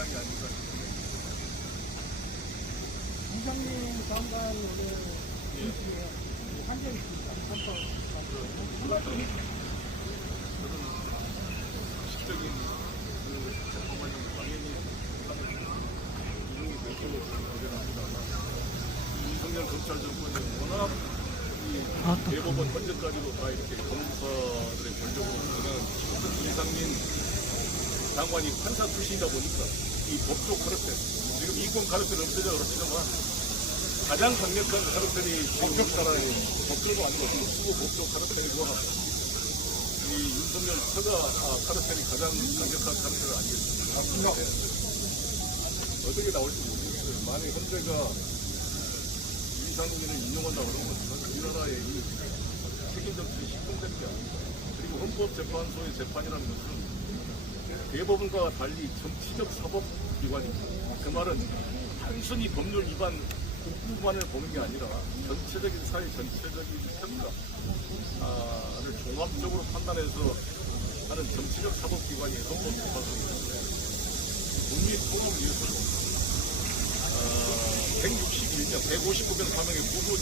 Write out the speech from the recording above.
대상이 아닌가 이정민 장관 오늘 인식에 한점이 있습니다. 선거 한말씀 상식적인 그 재판관이 당연히 이용이 될 걸로 저는 합니다만 윤석열 검찰 정권이 워낙 이 대법원 현재까지도 다 이렇게 검사들의 권력으로 보는 이상민 장관이 판사 출신이다 보니까 이 법조 카르텔 지금 이권 카르텔 없어져 그렇지만 가장 강력한 카르텔이 법조 사라는 법조도 아니고 수고 법조 카르텔이고 이 윤석열 처가 아, 카르텔이 가장 강력한 카르텔 아니겠습니까? 네. 어떻게 나올지 모르겠어요. 만약 헌재가 이상민을 인용한다 그러면 우리나라의 이 책임 정치의 식품되는 게 아닙니다. 그리고 헌법재판소의 재판이라는 것은 대법원과 달리 정치적 사법기관입니다. 그 말은 단순히 법률 위반 부분만을 보는 게 아니라 전체적인 사회 전체적인 평가를 종합적으로 판단해서 하는 정치적 사법기관이 헌법재판소입니다. 어, 161명, 159명 사명의 구분